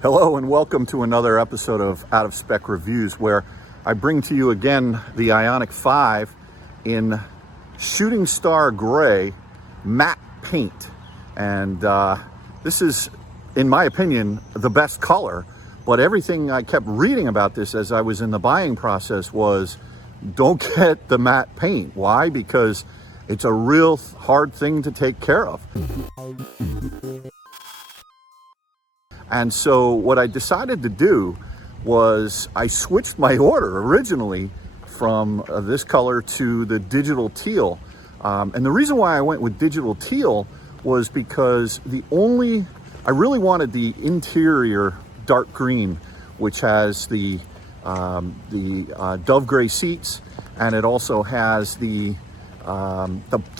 Hello and welcome to another episode of Out of Spec Reviews, where I bring to you again the IONIQ 5 in Shooting Star Gray matte paint. And this is, in my opinion, the best color. But everything I kept reading about this as I was in the buying process was, don't get the matte paint. Why? Because it's a real hard thing to take care of. And so what I decided to do was I switched my order originally from this color to the digital teal. And the reason why I went with digital teal was because I really wanted the interior dark green, which has the dove gray seats, and it also has the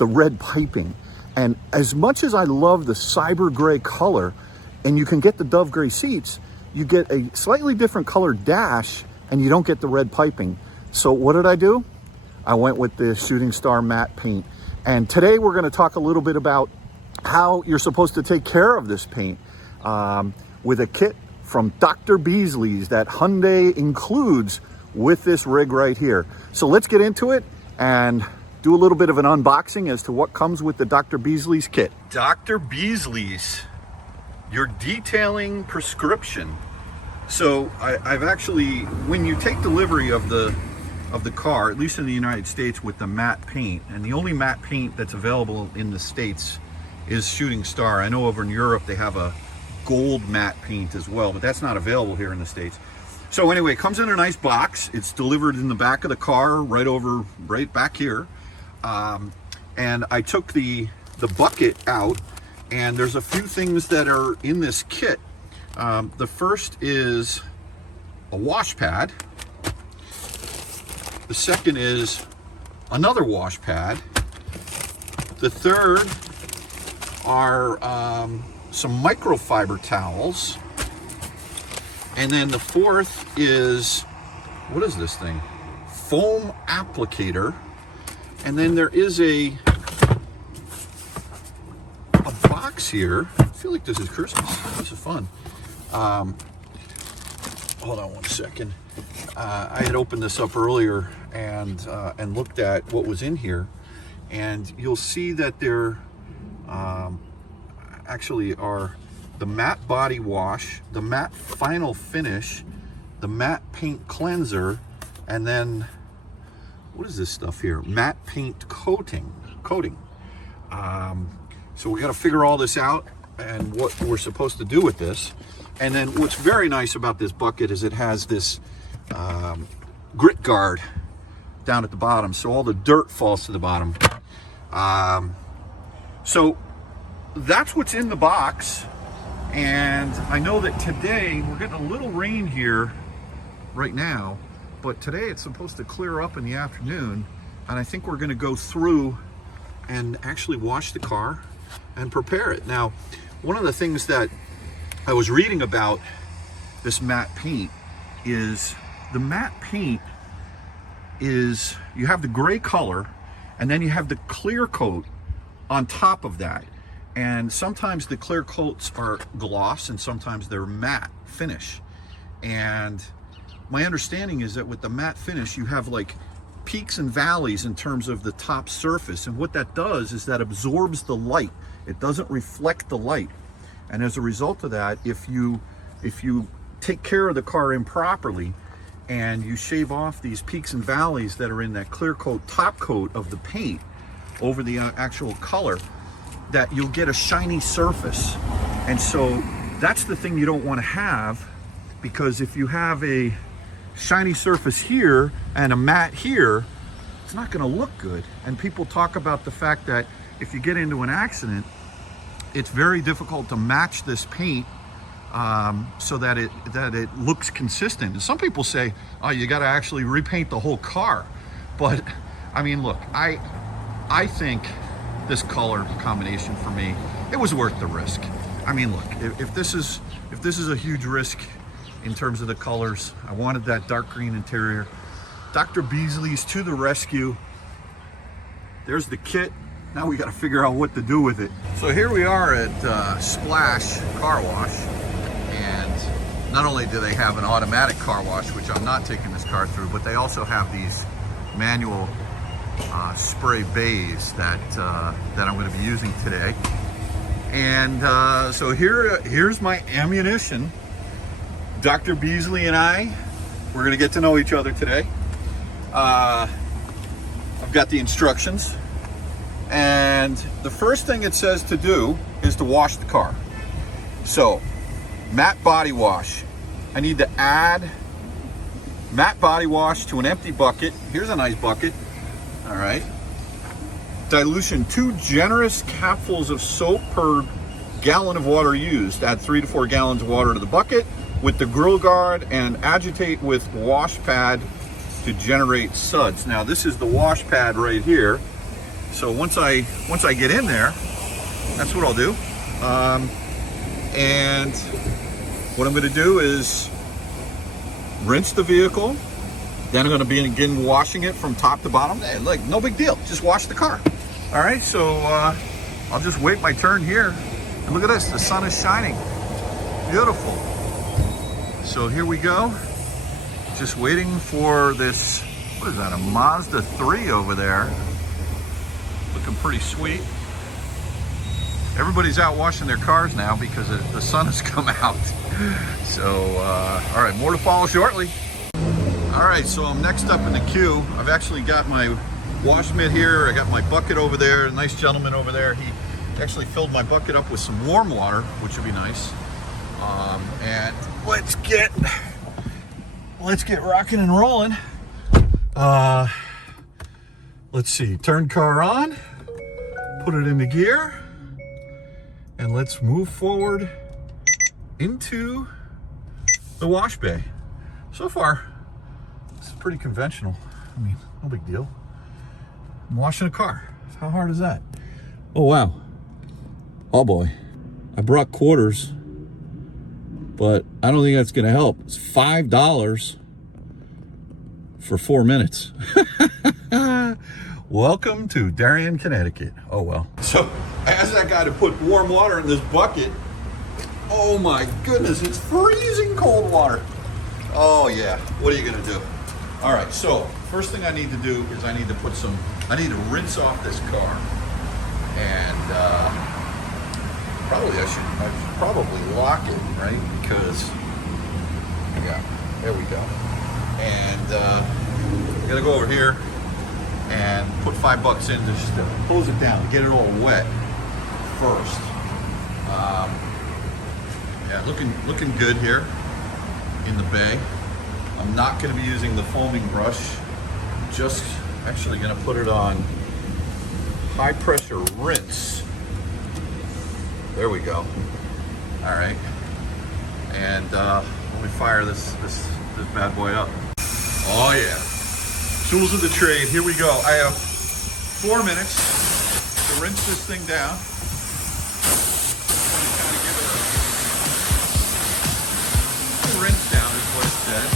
red piping. And as much as I love the cyber gray color, and you can get the dove gray seats, you get a slightly different colored dash and you don't get the red piping. So what did I do? I went with the Shooting Star matte paint. And today we're gonna talk a little bit about how you're supposed to take care of this paint with a kit from Dr. Beasley's that Hyundai includes with this rig right here. So let's get into it and do a little bit of an unboxing as to what comes with the Dr. Beasley's kit. Dr. Beasley's, your detailing prescription. So I've actually, when you take delivery of the car, at least in the United States, with the matte paint, and the only matte paint that's available in the States is Shooting Star. I know over in Europe they have a gold matte paint as well, but that's not available here in the States. So anyway, it comes in a nice box. It's delivered in the back of the car, right back here. And I took the bucket out, and there's a few things that are in this kit. The first is a wash pad. The second is another wash pad. The third are some microfiber towels. And then the fourth is, what is this thing? Foam applicator. And then there is a box here. I feel like this is Christmas. This is fun. Hold on one second. I had opened this up earlier and looked at what was in here, and you'll see that there actually are the matte body wash, the matte final finish, the matte paint cleanser, and then what is this stuff here? Matte paint coating. So we got to figure all this out and what we're supposed to do with this. And then what's very nice about this bucket is it has this grit guard down at the bottom, so all the dirt falls to the bottom. So that's what's in the box. And I know that today we're getting a little rain here right now, but today it's supposed to clear up in the afternoon, and I think we're going to go through and actually wash the car and prepare it. Now, one of the things that I was reading about this matte paint is the matte paint is, you have the gray color and then you have the clear coat on top of that. And sometimes the clear coats are gloss and sometimes they're matte finish. And my understanding is that with the matte finish, you have like peaks and valleys in terms of the top surface. And what that does is that absorbs the light. It doesn't reflect the light. And as a result of that, if you take care of the car improperly and you shave off these peaks and valleys that are in that clear coat, top coat of the paint over the actual color, that you'll get a shiny surface. And so that's the thing you don't want to have, because if you have a shiny surface here and a matte here, it's not going to look good. And people talk about the fact that if you get into an accident, it's very difficult to match this paint so that it looks consistent. And some people say, oh, you got to actually repaint the whole car. But I mean, look, I think this color combination, for me, it was worth the risk. I mean, look, if this is a huge risk in terms of the colors, I wanted that dark green interior. Dr. Beasley's to the rescue. There's the kit. Now we got to figure out what to do with it. So here we are at Splash Car Wash, and not only do they have an automatic car wash, which I'm not taking this car through, but they also have these manual spray bays that I'm going to be using today. And so here's my ammunition. Dr. Beasley and I, we're going to get to know each other today. I've got the instructions, and the first thing it says to do is to wash the car. So, matte body wash. I need to add matte body wash to an empty bucket. Here's a nice bucket. All right. Dilution, 2 generous capfuls of soap per gallon of water used. Add 3 to 4 gallons of water to the bucket with the grill guard and agitate with wash pad to generate suds. Now this is the wash pad right here. So once I get in there, that's what I'll do. And what I'm going to do is rinse the vehicle. Then I'm going to begin washing it from top to bottom. Hey, like, no big deal. Just wash the car. All right, so I'll just wait my turn here. And look at this, the sun is shining. Beautiful. So here we go. Just waiting for this, what is that, a Mazda 3 over there. Looking pretty sweet. Everybody's out washing their cars now because the sun has come out. So, all right, more to follow shortly. All right, so I'm next up in the queue. I've actually got my wash mitt here. I got my bucket over there. A nice gentleman over there. He actually filled my bucket up with some warm water, which would be nice. And let's get rocking and rolling. Let's see, turn car on, put it into gear, and let's move forward into the wash bay. So far, this is pretty conventional. I mean, no big deal. I'm washing a car. How hard is that? Oh, wow. Oh boy. I brought quarters, but I don't think that's gonna help. It's $5 for 4 minutes. Welcome to Darien, Connecticut. Oh well. So I asked that guy to put warm water in this bucket. Oh my goodness, it's freezing cold water. Oh yeah, what are you gonna do? All right, so first thing I need to do is I need to rinse off this car. And I should probably lock it, right? Because, yeah, there we go. And I gotta go over here and put $5 in just to close it down, to get it all wet first. Yeah, looking good here in the bay. I'm not going to be using the foaming brush. Just actually going to put it on high pressure rinse. There we go. All right, and let me fire this bad boy up. Oh yeah. Tools of the trade, here we go. I have 4 minutes to rinse this thing down. Kind of give it a rinse down is what it said.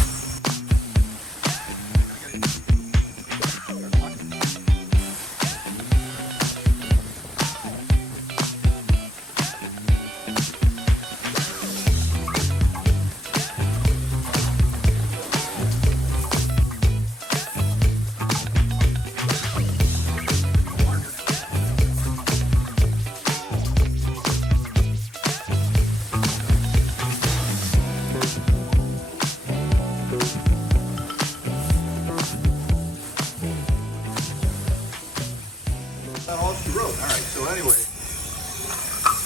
All she wrote. All right, so anyway,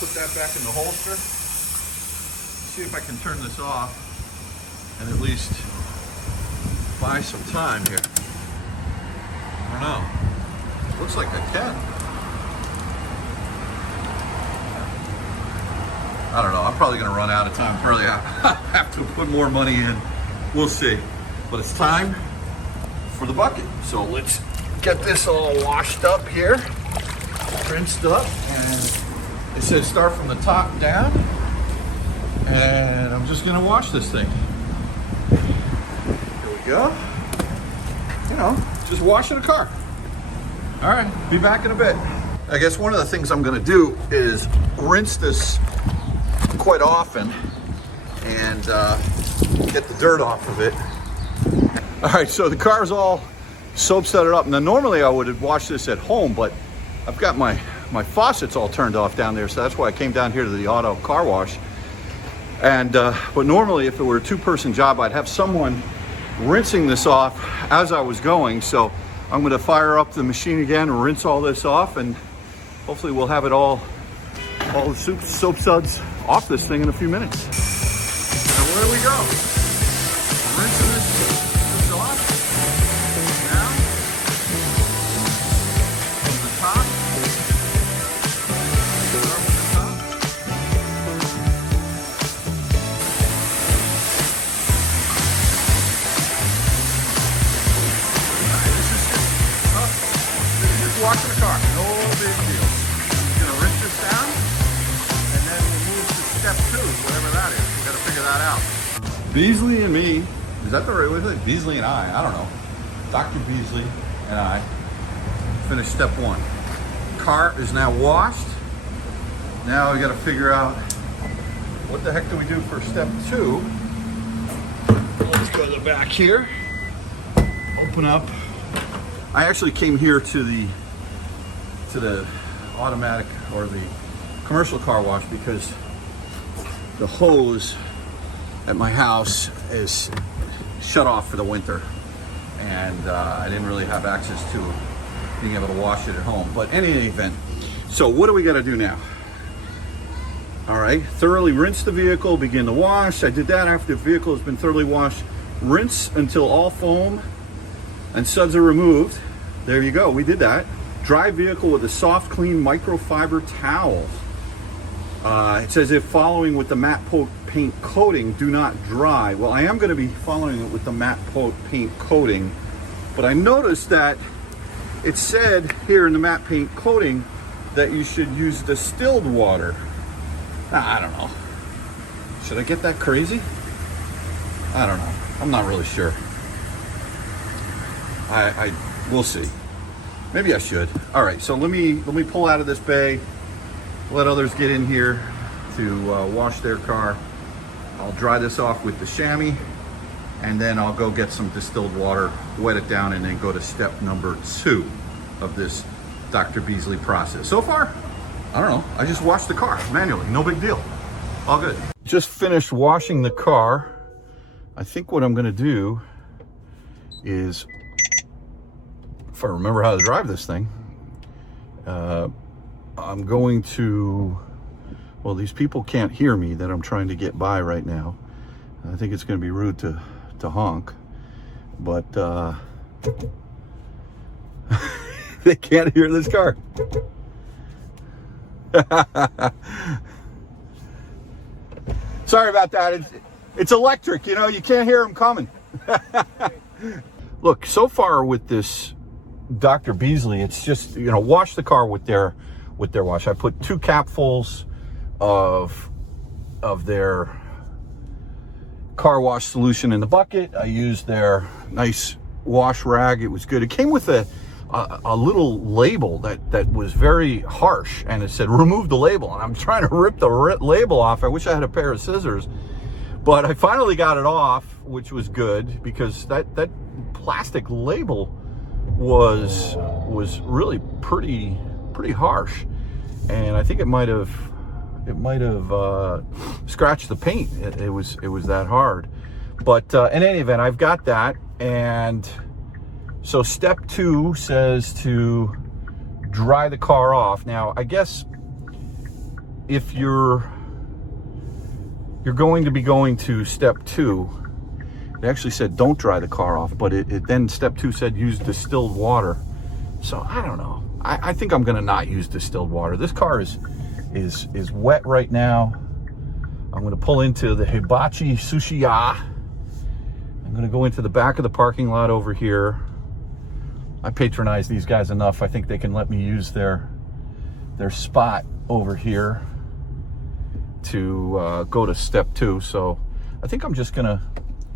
put that back in the holster. See if I can turn this off and at least buy some time here. I don't know. Looks like I can. I don't know. I'm probably going to run out of time. Probably have to put more money in. We'll see. But it's time for the bucket. So let's get this all washed up here. Rinsed up, and it says start from the top down, and I'm just gonna wash this thing. Here we go. You know, just washing a car. All right, be back in a bit. I guess one of the things I'm gonna do is rinse this quite often, and get the dirt off of it. All right, so the car's all soap set it up. Now normally I would have washed this at home, but I've got my faucets all turned off down there, so that's why I came down here to the auto car wash. And but normally if it were a two-person job, I'd have someone rinsing this off as I was going. So I'm going to fire up the machine again and rinse all this off, and hopefully we'll have it all the soap suds off this thing in a few minutes. And where do we go? Rinsing this off. Now, from the top. Start from the top. Washing the car, no big deal. I'm gonna rinse this down, and then we'll move to step 2, whatever that is. We gotta figure that out. Beasley and me, is that the right way to say it? Beasley and I don't know. Dr. Beasley and I finished step 1. Car is now washed. Now we gotta figure out what the heck do we do for step 2. Let's go to the back here. Open up. I actually came here to the automatic or the commercial car wash because the hose at my house is shut off for the winter, and I didn't really have access to being able to wash it at home. But in any event, so what do we got to do now? All right, thoroughly rinse the vehicle, begin the wash. I did that after the vehicle has been thoroughly washed. Rinse until all foam and suds are removed. There you go, we did that. Dry vehicle with a soft, clean microfiber towel. It says if following with the matte paint coating, do not dry. Well, I am gonna be following it with the matte paint coating, but I noticed that it said here in the matte paint coating that you should use distilled water. I don't know. Should I get that crazy? I don't know. I'm not really sure. We'll see. Maybe I should. All right, so let me pull out of this bay, let others get in here to wash their car. I'll dry this off with the chamois, and then I'll go get some distilled water, wet it down, and then go to step number 2 of this Dr. Beasley process. So far, I don't know. I just washed the car manually. No big deal. All good. Just finished washing the car. I think what I'm going to do is, if I remember how to drive this thing, I'm going to, well, these people can't hear me that I'm trying to get by right now. I think it's going to be rude to honk, but they can't hear this car. Sorry about that. It's electric, you know, you can't hear them coming. Look, so far with this Dr. Beasley, it's just, you know, wash the car with their wash. I put 2 capfuls of their car wash solution in the bucket. I used their nice wash rag. It was good. It came with a little label that was very harsh, and it said remove the label, and I'm trying to rip the label off. I wish I had a pair of scissors, but I finally got it off, which was good, because that plastic label was really pretty harsh, and I think it might have scratched the paint. It was that hard. But in any event, I've got that, and so step 2 says to dry the car off. Now, I guess if you're going to be going to step 2, it actually said don't dry the car off, but it then step 2 said use distilled water. So I don't know. I think I'm gonna not use distilled water. This car is wet right now. I'm gonna pull into the Hibachi Sushiya. I'm gonna go into the back of the parking lot over here. I patronize these guys enough. I think they can let me use their spot over here to go to step 2. So I think I'm just gonna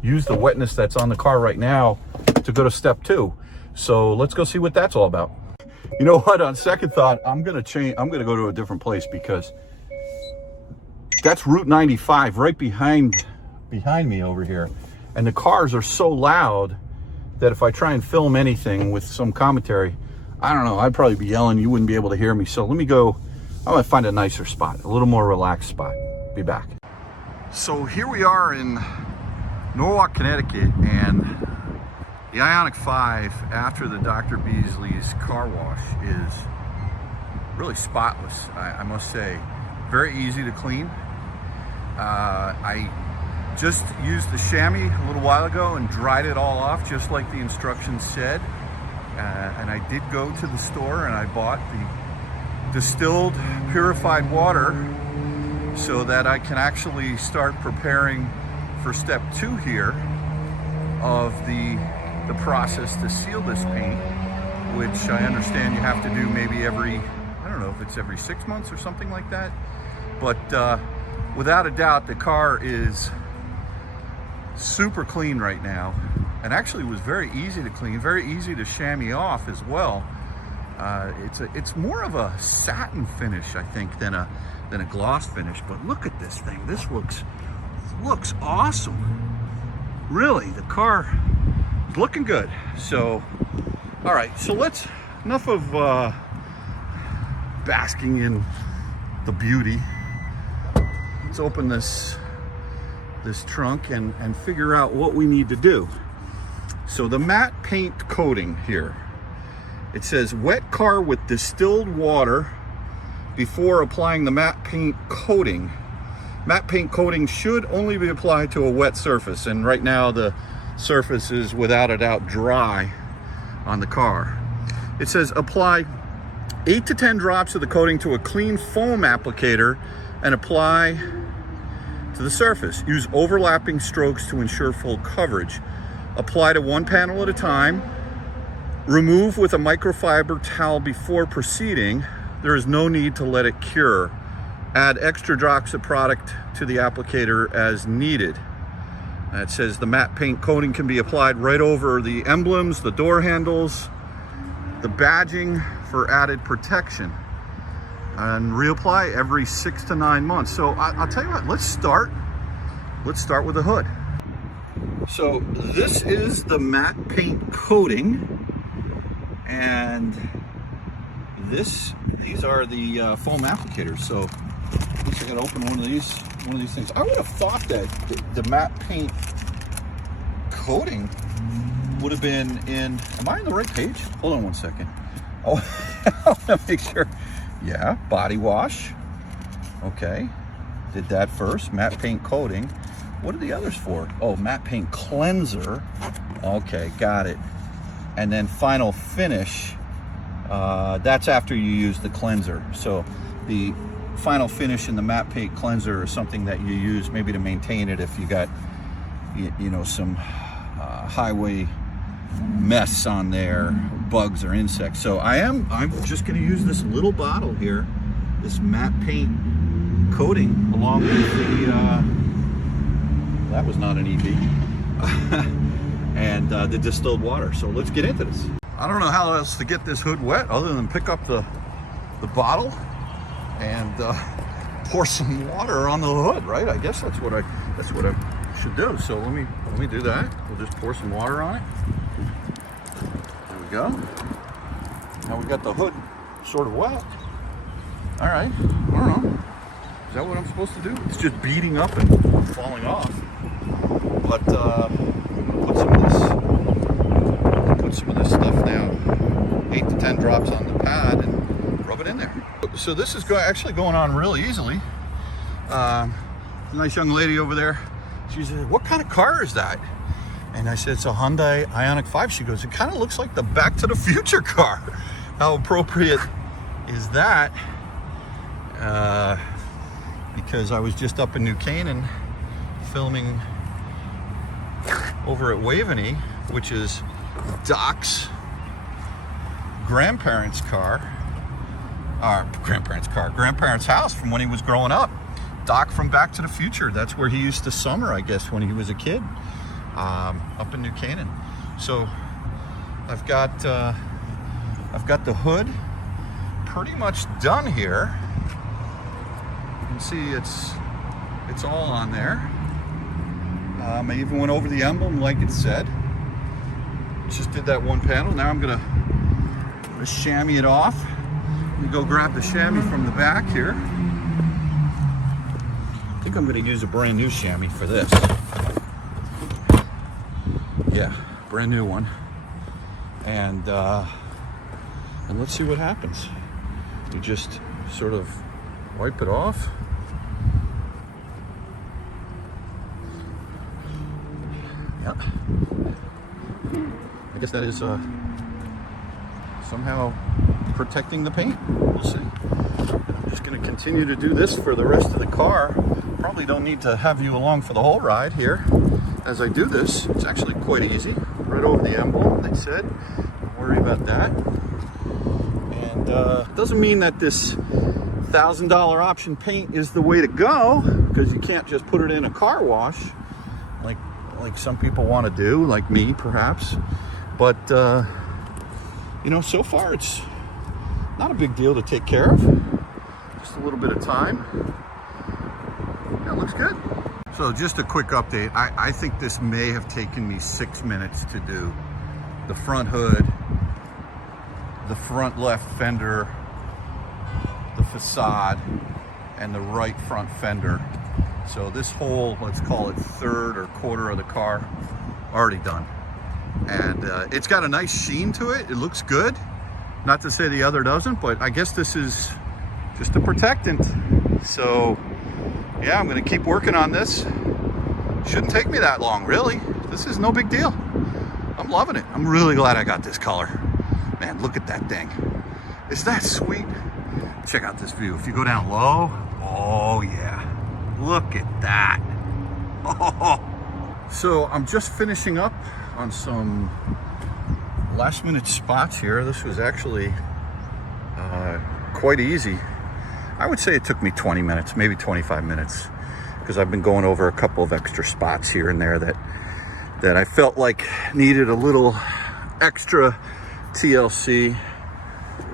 use the wetness that's on the car right now to go to step 2. So let's go see what that's all about. You know what, on second thought, I'm gonna go to a different place, because that's Route 95 right behind behind me over here. And the cars are so loud that if I try and film anything with some commentary, I don't know, I'd probably be yelling, you wouldn't be able to hear me. So let me go, I'm gonna find a nicer spot, a little more relaxed spot. Be back. So here we are in Norwalk, Connecticut, and the IONIQ 5 after the Dr. Beasley's car wash is really spotless, I must say. Very easy to clean. I just used the chamois a little while ago and dried it all off just like the instructions said. And I did go to the store and I bought the distilled purified water so that I can actually start preparing for step 2 here of the process to seal this paint, which I understand you have to do maybe every, I don't know if it's every 6 months or something like that. But without a doubt, the car is super clean right now, and actually was very easy to clean, very easy to chamois off as well. It's more of a satin finish, I think, than a gloss finish. But look at this thing. This looks awesome. Really, the car is looking good. So, all right. So enough of basking in the beauty. Let's open this trunk and figure out what we need to do. So the matte paint coating here, it says wet car with distilled water before applying the matte paint coating. Matte paint coating should only be applied to a wet surface, and right now the surface is without a doubt dry on the car. It says apply 8 to 10 drops of the coating to a clean foam applicator and apply to the surface. Use overlapping strokes to ensure full coverage. Apply to one panel at a time. Remove with a microfiber towel before proceeding. There is no need to let it cure. Add extra drops of product to the applicator as needed. It says the matte paint coating can be applied right over the emblems, the door handles, the badging for added protection, and reapply every 6 to 9 months. So I'll tell you what, let's start with the hood. So this is the matte paint coating, and these are the foam applicators. So I guess I gotta open one of these things. I would have thought that the matte paint coating would have been in, am I on the right page? Hold on one second. Oh, I wanna make sure. Yeah, body wash. Okay, did that first. Matte paint coating. What are the others for? Oh, matte paint cleanser. Okay, got it. And then final finish. That's after you use the cleanser. So the final finish in the matte paint cleanser is something that you use maybe to maintain it if you got, you know, some highway mess on there, bugs or insects. So I'm just going to use this little bottle here, this matte paint coating, along with the that was not an EV, and the distilled water. So let's get into this. I don't know how else to get this hood wet other than pick up the bottle and pour some water on the hood, right? I guess that's what I should do. So let me do that. We'll just pour some water on it. There we go. Now we got the hood sort of wet. All right, I don't know. Is that what I'm supposed to do? It's just beating up and falling off. But put some of this stuff down, 8 to 10 drops on the pad, and rub it in there. So this is actually going on really easily. Nice young lady over there. She said, "What kind of car is that?" And I said, "It's a Hyundai IONIQ 5. She goes, "It kind of looks like the Back to the Future car." How appropriate is that? Because I was just up in New Canaan filming over at Waveney, which is Doc's grandparents' house from when he was growing up. Doc from Back to the Future. That's where he used to summer, I guess, when he was a kid, up in New Canaan. So I've got the hood pretty much done here. You can see it's all on there. I even went over the emblem like it said. Just did that one panel. Now I'm gonna chamois it off. Let me go grab the chamois from the back here. I think I'm gonna use a brand new chamois for this. Yeah, brand new one. And let's see what happens. You just sort of wipe it off. Yeah. I guess that is somehow protecting the paint. We'll see. I'm just going to continue to do this for the rest of the car. Probably don't need to have you along for the whole ride here. As I do this, it's actually quite easy. Right over the emblem, they said. Don't worry about that. And it doesn't mean that this $1,000 option paint is the way to go, because you can't just put it in a car wash like some people want to do, like me perhaps. But you know, so far it's not a big deal to take care of. Just a little bit of time. That looks good. So just a quick update. I think this may have taken me 6 minutes to do. The front hood, the front left fender, the facade, and the right front fender. So this whole, let's call it third or quarter of the car, already done. And it's got a nice sheen to it. It looks good. Not to say the other doesn't, but I guess this is just a protectant. So yeah, I'm gonna keep working on this. Shouldn't take me that long, really. This is no big deal. I'm loving it. I'm really glad I got this color. Man, look at that thing. Is that sweet? Check out this view. If you go down low, oh yeah. Look at that. Oh. So I'm just finishing up on some last minute spots here. This was actually quite easy. I would say it took me 20 minutes, maybe 25 minutes, because I've been going over a couple of extra spots here and there that I felt like needed a little extra TLC.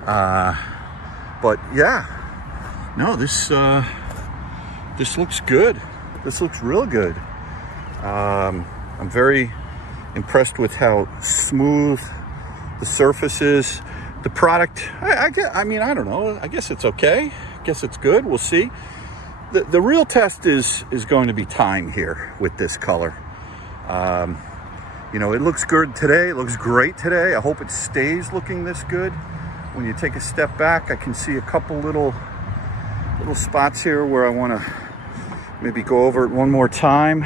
But yeah, no, this looks good. This looks real good. I'm very impressed with how smooth the surface is. The product, I mean, I don't know. I guess it's okay. I guess it's good. We'll see. The real test is going to be time here with this color. You know, it looks good today. It looks great today. I hope it stays looking this good. When you take a step back, I can see a couple little spots here where I want to maybe go over it one more time.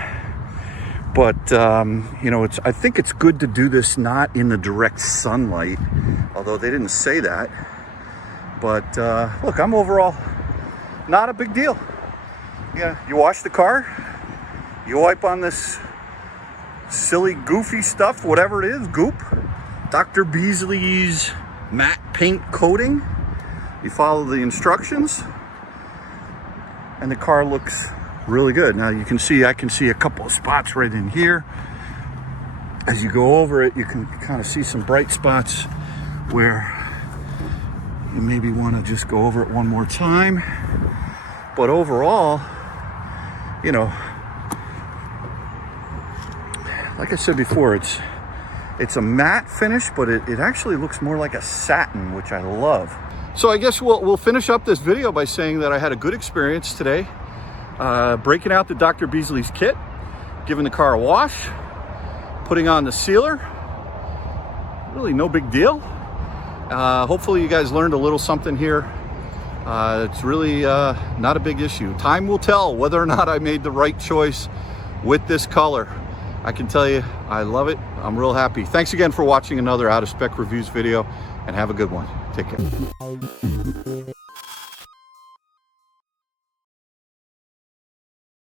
But you know, I think it's good to do this not in the direct sunlight, although they didn't say that. But look, I'm overall not a big deal. Yeah, you wash the car, you wipe on this silly goofy stuff, whatever it is, goop, Dr. Beasley's matte paint coating. You follow the instructions and the car looks really good. Now you can see, I can see a couple of spots right in here. As you go over it, you can kind of see some bright spots where you maybe want to just go over it one more time. But overall, you know, like I said before, it's a matte finish, but it actually looks more like a satin, which I love. So I guess we'll finish up this video by saying that I had a good experience today, breaking out the Dr. Beasley's kit, giving the car a wash, putting on the sealer. Really no big deal. Hopefully you guys learned a little something here. It's really not a big issue. Time will tell whether or not I made the right choice with this color. I can tell you, I love it. I'm real happy. Thanks again for watching another Out of Spec Reviews video, and have a good one. Take care.